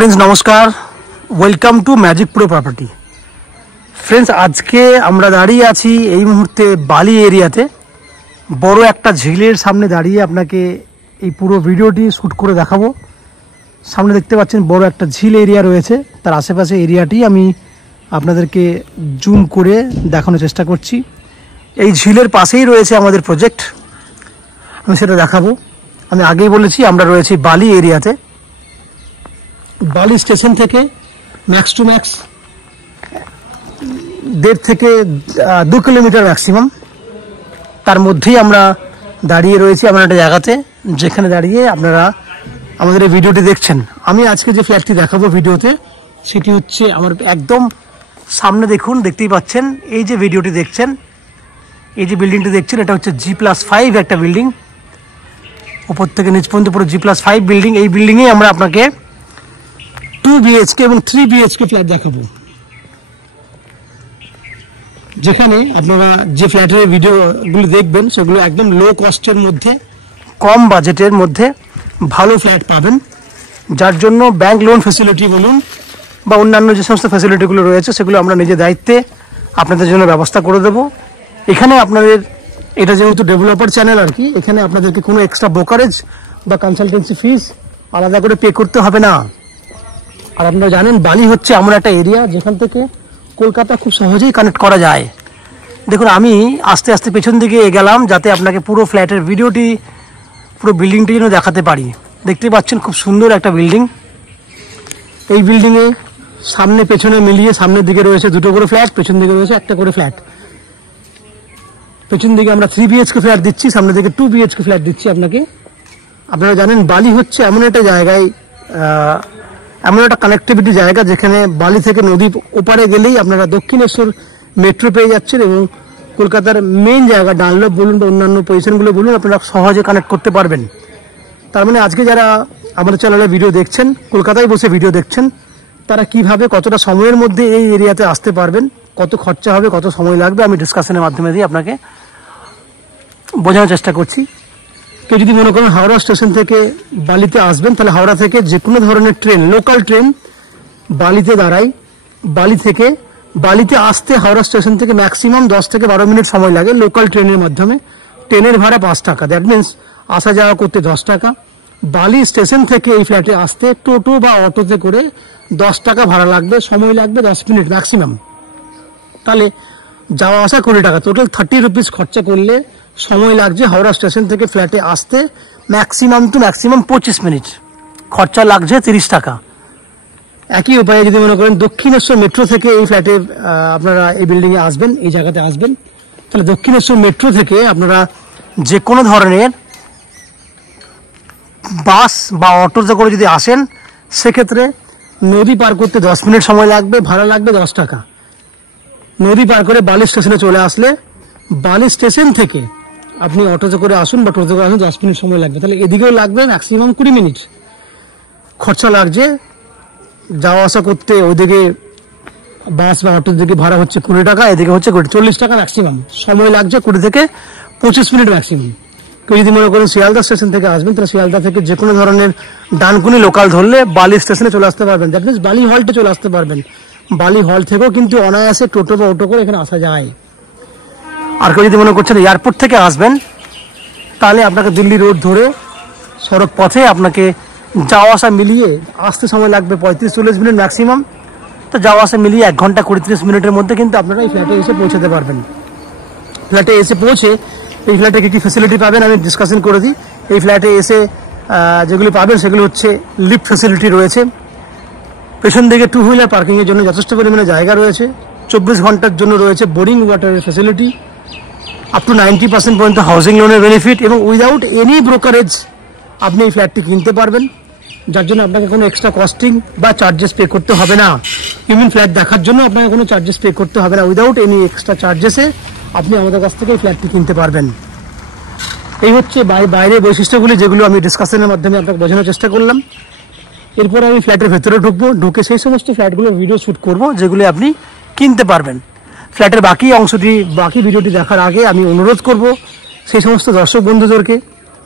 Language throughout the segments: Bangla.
फ्रेंड्स नमस्कार welcome to magic pro property. Friends आज के আমরা দাঁড়িয়ে আছি এই মুহূর্তে বালি এরিয়াতে বড় একটা ঝিলের সামনে দাঁড়িয়ে আপনাকে এই পুরো ভিডিওটি শুট করে দেখাবো। সামনে দেখতে পাচ্ছেন বড় একটা ঝিল এরিয়া রয়েছে, তার আশেপাশে এরিয়াটি আমি আপনাদেরকে জুম করে দেখানোর চেষ্টা করছি। এই ঝিলের পাশেই রয়েছে আমাদের প্রজেক্ট, আমি সেটা দেখাবো। আমি আগেই বলেছি আমরা রয়েছি বালি এরিয়াতে। বালি স্টেশন থেকে ম্যাক্স টু ম্যাক্স 1.5 থেকে 2 কিলোমিটার ম্যাক্সিমাম, তার মধ্যেই আমরা দাঁড়িয়ে রয়েছি এমন একটা জায়গাতে যেখানে দাঁড়িয়ে আপনারা আমাদের এই ভিডিওটি দেখছেন। আমি আজকে যে ফ্ল্যাটটি দেখাবো ভিডিওতে সেটি হচ্ছে আমার একদম সামনে, দেখুন দেখতেই পাচ্ছেন। এই যে ভিডিওটি দেখছেন, এই যে বিল্ডিংটি দেখছেন, এটা হচ্ছে G+5 একটা বিল্ডিং, উপর থেকে নিচ পর্যন্ত পুরো G+5 বিল্ডিং। এই বিল্ডিংয়ে আমরা আপনাকে 2 BHK এবং 3 BHK ফ্ল্যাট দেখাবো, যেখানে আপনারা যে ফ্ল্যাটের ভিডিওগুলো দেখবেন সেগুলো একদম লো কস্টের মধ্যে, কম বাজেটের মধ্যে ভালো ফ্ল্যাট পাবেন, যার জন্য ব্যাংক লোন ফ্যাসিলিটি বলুন বা অন্যান্য যে সমস্ত ফ্যাসিলিটিগুলো রয়েছে সেগুলো আমরা নিজের দায়িত্বে আপনাদের জন্য ব্যবস্থা করে দেব। এখানে আপনাদের এটা যেহেতু ডেভেলপার চ্যানেল আর কি, এখানে আপনাদেরকে কোনো এক্সট্রা ব্রোকারেজ বা কনসালটেন্সি ফিস আলাদা করে পে করতে হবে না। আর আপনারা জানেন বালি হচ্ছে এমন একটা এরিয়া যেখান থেকে কলকাতা খুব সহজেই কানেক্ট করা যায়। দেখুন আমি আস্তে আস্তে পেছন দিকে গেলাম যাতে আপনাকে পুরো ফ্ল্যাটের ভিডিওটি, পুরো বিল্ডিংটি যেন দেখাতে পারি। দেখতে পাচ্ছেন খুব সুন্দর একটা বিল্ডিং। এই বিল্ডিংয়ে সামনে পেছনে মিলিয়ে সামনের দিকে রয়েছে 2টো করে ফ্ল্যাট, পেছন দিকে রয়েছে 1টা করে ফ্ল্যাট। পেছন দিকে আমরা 3 BHK ফ্ল্যাট দিচ্ছি, সামনের দিকে 2 BHK ফ্ল্যাট দিচ্ছি আপনাকে। আপনারা জানেন বালি হচ্ছে এমন একটা জায়গায়, এমন একটা কানেক্টিভিটি জায়গা যেখানে বালি থেকে নদী ওপারে গেলেই আপনারা দক্ষিণেশ্বর মেট্রো পেয়ে যাচ্ছেন এবং কলকাতার মেইন জায়গা ডানলপ বলুন বা অন্যান্য পজিশনগুলো বলুন আপনারা সহজে কানেক্ট করতে পারবেন। তার মানে আজকে যারা আমাদের চ্যানেলে ভিডিও দেখছেন, কলকাতায় বসে ভিডিও দেখছেন, তারা কিভাবে কতটা সময়ের মধ্যে এই এরিয়াতে আসতে পারবেন, কত খরচা হবে, কত সময় লাগবে, আমি ডিসকাশনের মাধ্যমে দিয়ে আপনাকে বোঝানোর চেষ্টা করছি। কেউ যদি মনে করেন হাওড়া স্টেশন থেকে বালিতে আসবেন, তাহলে হাওড়া থেকে যে কোনো ধরনের ট্রেন, লোকাল ট্রেন বালিতে দাঁড়ায়। বালি থেকে বালিতে আসতে হাওড়া স্টেশন থেকে ম্যাক্সিমাম 10 থেকে 12 মিনিট সময় লাগে লোকাল ট্রেনের মাধ্যমে। ট্রেনের ভাড়া 5 টাকা, দ্যাট মিনস আসা যাওয়া করতে 10 টাকা। বালি স্টেশন থেকে এই ফ্ল্যাটে আসতে টোটো বা অটোতে করে 10 টাকা ভাড়া লাগবে, সময় লাগবে 10 মিনিট ম্যাক্সিমাম। তাহলে যাওয়া আসা 20 টাকা, টোটাল 30 রুপিস খরচা করলে সময় লাগছে হাওড়া স্টেশন থেকে ফ্ল্যাটে আসতে ম্যাক্সিমাম টু ম্যাক্সিমাম 25 মিনিট, খরচা লাগছে 30 টাকা। একই উপায়ে যদি মনে করেন দক্ষিণেশ্বর মেট্রো থেকে এই ফ্ল্যাটে আপনারা এই বিল্ডিংয়ে আসবেন, এই জায়গাতে আসবেন, তাহলে দক্ষিণেশ্বর মেট্রো থেকে আপনারা যে কোনো ধরনের বাস বা অটোতে করে যদি আসেন সেক্ষেত্রে নদী পার করতে 10 মিনিট সময় লাগবে, ভাড়া লাগবে 10 টাকা। নদী পার করে বালি স্টেশনে চলে আসলে বালি স্টেশন থেকে আপনি অটোতে করে আসুন বা টোটোতে করে আসুন, 10 মিনিট সময় লাগবে। তাহলে এদিকেও লাগবে ম্যাক্সিমাম 20 মিনিট খরচা লাগছে যাওয়া আসা করতে। ওইদিকে বাস বা অটোর দিকে ভাড়া হচ্ছে 20 টাকা, এদিকে হচ্ছে 40 টাকা ম্যাক্সিমাম, সময় লাগছে 20 থেকে 25 মিনিট ম্যাক্সিমাম। কেউ যদি মনে করেন শিয়ালদা স্টেশন থেকে আসবেন, তাহলে শিয়ালদা থেকে যে কোনো ধরনের ডানকুনি লোকাল ধরলে বালি স্টেশনে চলে আসতে পারবেন, দ্যাট মিনস বালি হল্টে চলে আসতে পারবেন। বালি হল থেকেও কিন্তু অনায়াসে টোটো বা অটো করে এখানে আসা যায়। আর কেউ যদি মনে করছেন এয়ারপোর্ট থেকে আসবেন, তাহলে আপনাকে দিল্লি রোড ধরে সড়ক পথে আপনাকে যাওয়া আসা মিলিয়ে আসতে সময় লাগবে 35-40 মিনিট ম্যাক্সিমাম। তো যাওয়া আসা মিলিয়ে 1 ঘন্টা 20-30 মিনিটের মধ্যে কিন্তু আপনারা এই ফ্ল্যাটে এসে পৌঁছাতে পারবেন। ফ্ল্যাটে এসে পৌঁছে এই ফ্ল্যাটে কী কী ফ্যাসিলিটি পাবেন আমি ডিসকাশন করে দিই। এই ফ্ল্যাটে এসে যেগুলি পাবেন সেগুলো হচ্ছে লিফট ফ্যাসিলিটি রয়েছে, পেছন দিকে 2 হুইলার পার্কিংয়ের জন্য যথেষ্ট পরিমাণে জায়গা রয়েছে, 24 ঘন্টার জন্য রয়েছে বোরিং ওয়াটারের ফ্যাসিলিটি, আপ টু 90% পর্যন্ত হাউজিং লোনের বেনিফিট এবং উইদাউট এনি ব্রোকারেজ আপনি এই ফ্ল্যাটটি কিনতে পারবেন, যার জন্য আপনাকে কোনো এক্সট্রা কস্টিং বা চার্জেস পে করতে হবে না। ইভেন ফ্ল্যাট দেখার জন্য আপনাকে কোনো চার্জেস পে করতে হবে না, উইদাউট এনি এক্সট্রা চার্জেসে আপনি আমাদের কাছ থেকে এই ফ্ল্যাটটি কিনতে পারবেন। এই হচ্ছে বাইরের বৈশিষ্ট্যগুলি যেগুলো আমি ডিসকাশনের মাধ্যমে আপনাকে বোঝানোর চেষ্টা করলাম। এরপর আমি ফ্ল্যাটের ভেতরে ঢুকবো, ঢুকে সেই সমস্ত ফ্ল্যাটগুলোর ভিডিও শ্যুট করব যেগুলো আপনি কিনতে পারবেন। ফ্ল্যাটের বাকি অংশটি, বাকি ভিডিওটি দেখার আগে আমি অনুরোধ করব সেই সমস্ত দর্শক বন্ধুদেরকে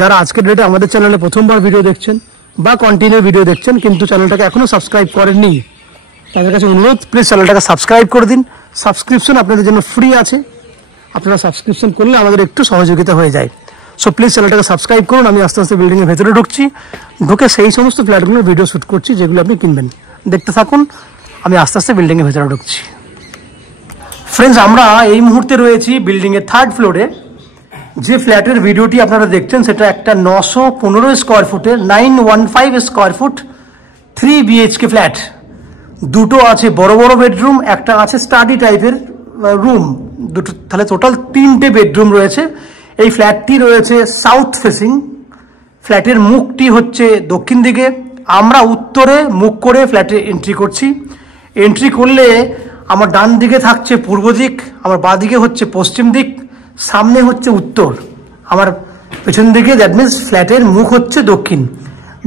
যারা আজকের ডেটে আমাদের চ্যানেলে প্রথমবার ভিডিও দেখছেন, বা কন্টিনিউ ভিডিও দেখছেন কিন্তু চ্যানেলটাকে এখনও সাবস্ক্রাইব করেননি, তাদের কাছে অনুরোধ প্লিজ চ্যানেলটাকে সাবস্ক্রাইব করে দিন। সাবস্ক্রিপশন আপনাদের জন্য ফ্রি আছে, আপনারা সাবস্ক্রিপশন করলে আমাদের একটু সহযোগিতা হয়ে যায়। সো প্লিজ চ্যানেলটাকে সাবস্ক্রাইব করুন। আমি আস্তে আস্তে বিল্ডিংয়ের ভেতরে ঢুকছি, ঢুকে সেই সমস্ত ফ্ল্যাটগুলোর ভিডিও শ্যুট করছি যেগুলো আপনি কিনবেন। দেখতে থাকুন, আমি আস্তে আস্তে বিল্ডিংয়ের ভেতরে ঢুকছি। ফ্রেন্ডস, আমরা এই মুহূর্তে রয়েছি বিল্ডিংয়ের 3rd ফ্লোরে। যে ফ্ল্যাটের ভিডিওটি আপনারা দেখছেন সেটা একটা 915 স্কোয়ার ফুটের 915 স্কোয়ার ফুট 3 BHK ফ্ল্যাট। দুটো আছে বড় বড় বেডরুম, একটা আছে স্টাডি টাইপের রুম, দুটো, তাহলে টোটাল 3টে বেডরুম রয়েছে। এই ফ্ল্যাটটি রয়েছে সাউথ ফেসিং। ফ্ল্যাটের মুখটি হচ্ছে দক্ষিণ দিকে, আমরা উত্তরে মুখ করে ফ্ল্যাটে এন্ট্রি করছি। এন্ট্রি করলে আমার ডান দিকে থাকছে পূর্ব দিক, আমার বাঁ দিকে হচ্ছে পশ্চিম দিক, সামনে হচ্ছে উত্তর, আমার পেছন দিকে দ্যাট মিনস ফ্ল্যাটের মুখ হচ্ছে দক্ষিণ।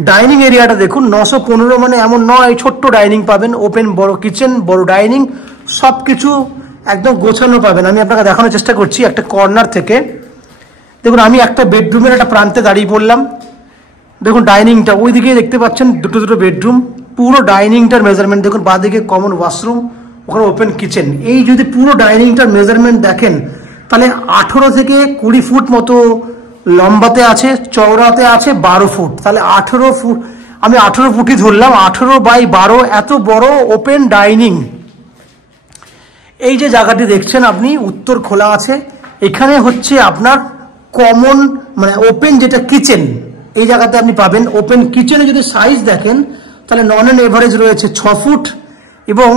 ডাইনিং এরিয়াটা দেখুন, 915 মানে এমন নয় ছোট্ট ডাইনিং পাবেন, ওপেন বড় কিচেন, বড় ডাইনিং, সব কিছু একদম গোছানো পাবেন। আমি আপনাকে দেখানোর চেষ্টা করছি একটা কর্নার থেকে। দেখুন, আমি একটা বেডরুমের একটা প্রান্তে দাঁড়িয়ে পড়লাম। দেখুন ডাইনিংটা ওই দিকে দেখতে পাচ্ছেন, দুটো বেডরুম, পুরো ডাইনিংটার মেজারমেন্ট দেখুন। বাঁদিকে কমন ওয়াশরুম, ওখানে ওপেন কিচেন। এই যদি পুরো ডাইনিংটার মেজারমেন্ট দেখেন তাহলে 18 থেকে 20 ফুট মতো লম্বাতে আছে, চওড়াতে আছে 12 ফুট, তাহলে 18 ফুট। আমি 18 ফুটই ধরলাম, 18 বাই 12 এত বড় ওপেন ডাইনিং। এই যে জায়গাটি দেখছেন আপনি, উত্তর খোলা আছে, এখানে হচ্ছে আপনার কমন মানে ওপেন যেটা কিচেন, এই জায়গাতে আপনি পাবেন। ওপেন কিচেনে যদি সাইজ দেখেন তাহলে নন অ্যান্ড এভারেজ রয়েছে 6 ফুট এবং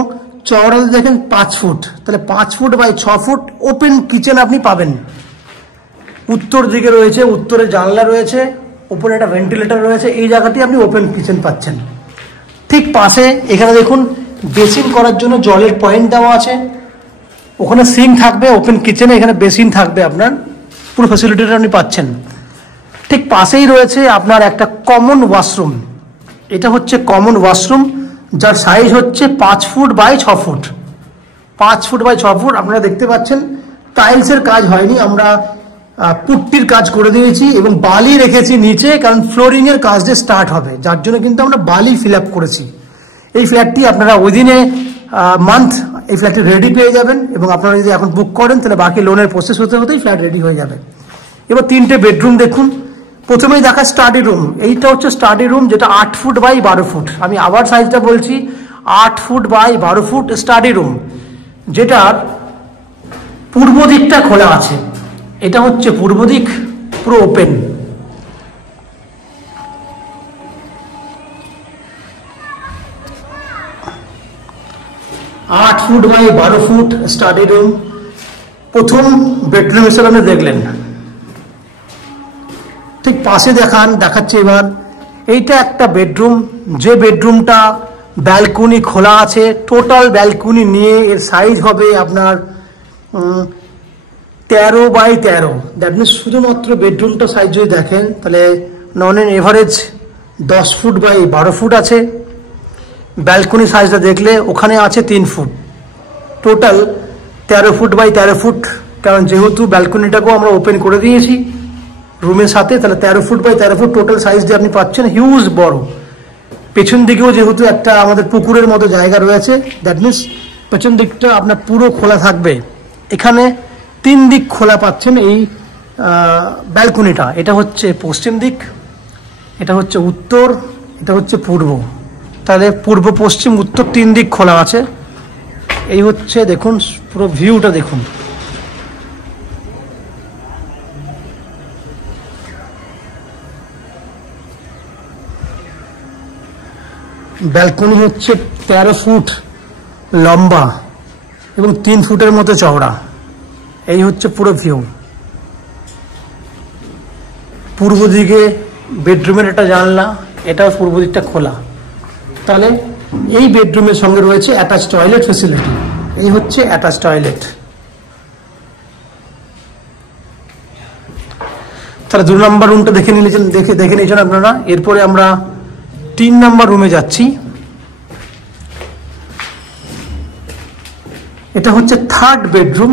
চওড়াতে দেখেন 5 ফুট, তাহলে 5 foot by 6 foot open kitchen আপনি পাবেন। উত্তর দিকে রয়েছে, উত্তরে জানলা রয়েছে, উপরে একটা ভেন্টিলেটর রয়েছে, এই জায়গাটি আপনি ওপেন কিচেন পাচ্ছেন। ঠিক পাশে এখানে দেখুন বেসিন করার জন্য জলের পয়েন্ট দেওয়া আছে, ওখানে সিঙ্ক থাকবে, ওপেন কিচেনে এখানে বেসিন থাকবে, আপনার পুরো ফ্যাসিলিটিটা আপনি পাচ্ছেন। ঠিক পাশেই রয়েছে আপনার একটা কমন ওয়াশরুম, এটা হচ্ছে কমন ওয়াশরুম যার সাইজ হচ্ছে 5 foot by 6 foot, 5 foot by 6 foot. আপনারা দেখতে পাচ্ছেন টাইলসের কাজ হয়নি, আমরা পুট্টির কাজ করে দিয়েছি এবং বালি রেখেছি নিচে, কারণ ফ্লোরিং এর কাজ যে স্টার্ট হবে যার জন্য কিন্তু আমরা বালি ফিল আপ করেছি। এই ফ্ল্যাটটি আপনারা উইদিনে মান্থ এই ফ্ল্যাটটি রেডি পেয়ে যাবেন এবং আপনারা যদি এখন বুক করেন তাহলে বাকি লোনের প্রসেস হতে হতেই ফ্ল্যাট রেডি হয়ে যাবে। এবার 3টে বেডরুম দেখুন। প্রথমেই দেখা স্টাডি রুম, এইটা হচ্ছে স্টাডি রুম যেটা 8 ফুট বাই 12 ফুট। আমি আবার সাইজটা বলছি, 8 foot by 12 foot study room, যেটার পূর্ব দিকটা খোলা আছে। এটা হচ্ছে পূর্ব দিক, পুরো ওপেন। আট foot by 12 foot study room, প্রথম বেডরুম হিসেবে আপনি দেখলেন। ঠিক পাশে দেখাচ্ছে এবার, এইটা একটা বেডরুম, যে বেডরুমটা ব্যালকনি খোলা আছে, টোটাল ব্যালকনি নিয়ে এর সাইজ হবে আপনার 13 বাই 13। দ্যাট মিনস শুধুমাত্র বেডরুমটা সাইজ যদি দেখেন তাহলে on an average 10 foot by 12 foot আছে। ব্যালকনি সাইজটা দেখলে ওখানে আছে 3 foot, total 13 foot by 13 foot. কারণ যেহেতু ব্যালকনিটাকেও আমরা ওপেন করে দিয়েছি রুমের সাথে, তাহলে 13 foot by 13 foot total size দিয়ে আপনি পাচ্ছেন, হিউজ বড়। পেছন দিকেও যেহেতু একটা আমাদের পুকুরের মতো জায়গা রয়েছে, দ্যাট মিনস পেছন দিকটা আপনার পুরো খোলা থাকবে। এখানে 3 দিক খোলা পাচ্ছেন এই ব্যালকনিটা। এটা হচ্ছে পশ্চিম দিক, এটা হচ্ছে উত্তর, এটা হচ্ছে পূর্ব, তাহলে পূর্ব পশ্চিম উত্তর 3 দিক খোলা আছে। এই হচ্ছে দেখুন পুরো ভিউটা দেখুন। ব্যালকনি হচ্ছে 13 ফুট লম্বা এবং 3 ফুটের মতো চওড়া। এই হচ্ছে পুরো ভিউ। পূর্ব দিকে বেডরুমের একটা জানলা, এটাও পূর্ব দিকটা খোলা। তাহলে এই বেডরুমের সঙ্গে রয়েছে অ্যাটাচ টয়লেট ফেসিলিটি। এই হচ্ছে অ্যাটাচ টয়লেট। তাহলে 2 নম্বর রুমটা দেখে নিয়েছেন আপনারা। এরপরে আমরা 3 নম্বর রুমে যাচ্ছি। এটা হচ্ছে 3rd বেডরুম।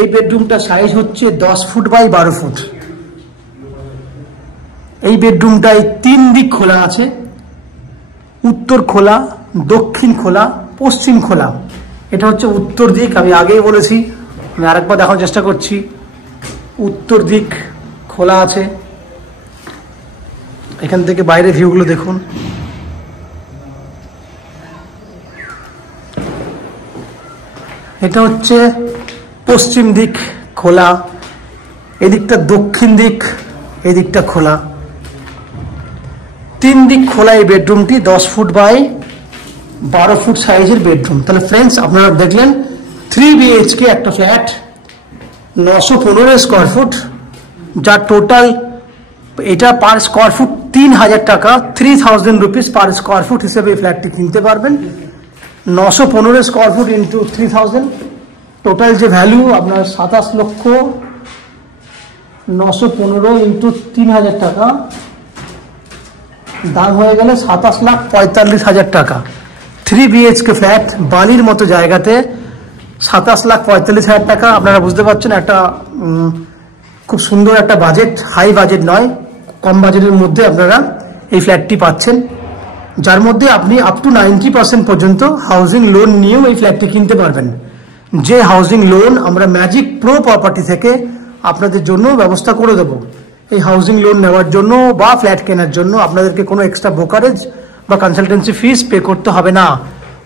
এই বেডরুমটা সাইজ হচ্ছে 10 ফুট বাই 12 ফুট। এই বেডরুমটায় 3 দিক খোলা আছে, উত্তর খোলা, দক্ষিণ খোলা, পশ্চিম খোলা। এটা হচ্ছে উত্তর দিক, আমি আগেই বলেছি, আমি আরেকবার দেখানোর চেষ্টা করছি। উত্তর দিক খোলা আছে, এখান থেকে বাইরের ভিউগুলো দেখুন। এটা হচ্ছে পশ্চিম দিক খোলা, এদিকটা দক্ষিণ দিক, এদিকটা খোলা, 3 দিক খোলা। এই বেডরুমটি 10 ফুট বাই 12 ফুট সাইজের বেডরুম। তাহলে ফ্রেন্ডস, আপনারা দেখলেন 3 BHK একটা ফ্ল্যাট, 915 স্কোয়ার ফুট, যার টোটাল এটা পার স্কোয়ার ফুট 3000 টাকা, 3000 রুপিস পার স্কোয়ার ফুট হিসেবে এই ফ্ল্যাটটি কিনতে পারবেন। 915 স্কোয়ার ফুট ইন্টু 3000, টোটাল যে ভ্যালু আপনার 27,915 ইন্টু 3000 টাকা, দাম হয়ে গেলে 27,45,000 টাকা। 3 BHK ফ্ল্যাট বালির মতো জায়গাতে 27,45,000 টাকা। আপনারা বুঝতে পারছেন একটা খুব সুন্দর একটা বাজেট, হাই বাজেট নয়, কম বাজেটের মধ্যে আপনারা এই ফ্ল্যাটটি পাচ্ছেন, যার মধ্যে আপনি আপ টু 90% পর্যন্ত হাউজিং লোন নিয়েও এই ফ্ল্যাটটি কিনতে পারবেন। যে হাউজিং লোন আমরা ম্যাজিক প্রো প্রপার্টি থেকে আপনাদের জন্য ব্যবস্থা করে দেব। এই হাউজিং লোন নেওয়ার জন্য বা ফ্ল্যাট কেনার জন্য আপনাদেরকে কোনো এক্সট্রা ব্রোকারেজ বা কনসালটেন্সি ফিস পে করতে হবে না।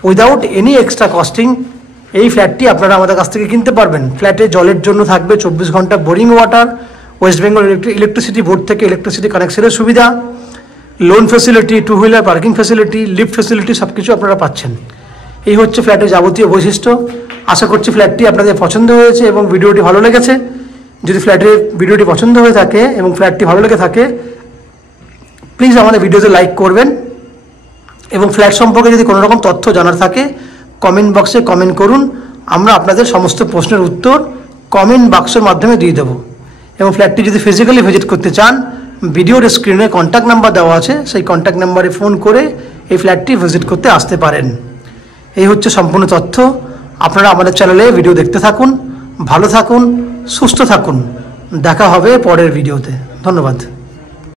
উইদাউট এনি এক্সট্রা কস্টিং এই ফ্ল্যাটটি আপনারা আমাদের কাছ থেকে কিনতে পারবেন। ফ্ল্যাটে জলের জন্য থাকবে 24 ঘন্টা boring water, West Bengal electricity board থেকে ইলেকট্রিসিটি কানেকশনের সুবিধা, loan facility, 2 wheeler parking facility, lift facility, সব কিছু আপনারা পাচ্ছেন। এই হচ্ছে ফ্ল্যাটের যাবতীয় বৈশিষ্ট্য। আশা করছি ফ্ল্যাটটি আপনাদের পছন্দ হয়েছে এবং ভিডিওটি ভালো লেগেছে। যদি ফ্ল্যাটের ভিডিওটি পছন্দ হয়ে থাকে এবং ফ্ল্যাটটি ভালো লেগে থাকে, প্লিজ আমাদের ভিডিওতে লাইক করবেন এবং ফ্ল্যাট সম্পর্কে যদি কোনো রকম তথ্য জানার থাকে কমেন্ট বক্সে কমেন্ট করুন। আমরা আপনাদের সমস্ত প্রশ্নের উত্তর কমেন্ট বক্সের মাধ্যমে দিয়ে দেবো। এবং ফ্ল্যাটটি যদি ফিজিক্যালি ভিজিট করতে চান, ভিডিওর স্ক্রিনে কন্ট্যাক্ট নাম্বার দেওয়া আছে, সেই কন্ট্যাক্ট নাম্বারে ফোন করে এই ফ্ল্যাটটি ভিজিট করতে আসতে পারেন। এই হচ্ছে সম্পূর্ণ তথ্য। আপনারা আমাদের চ্যানেলে ভিডিও দেখতে থাকুন, ভালো থাকুন, সুস্থ থাকুন। দেখা হবে পরের ভিডিওতে। ধন্যবাদ।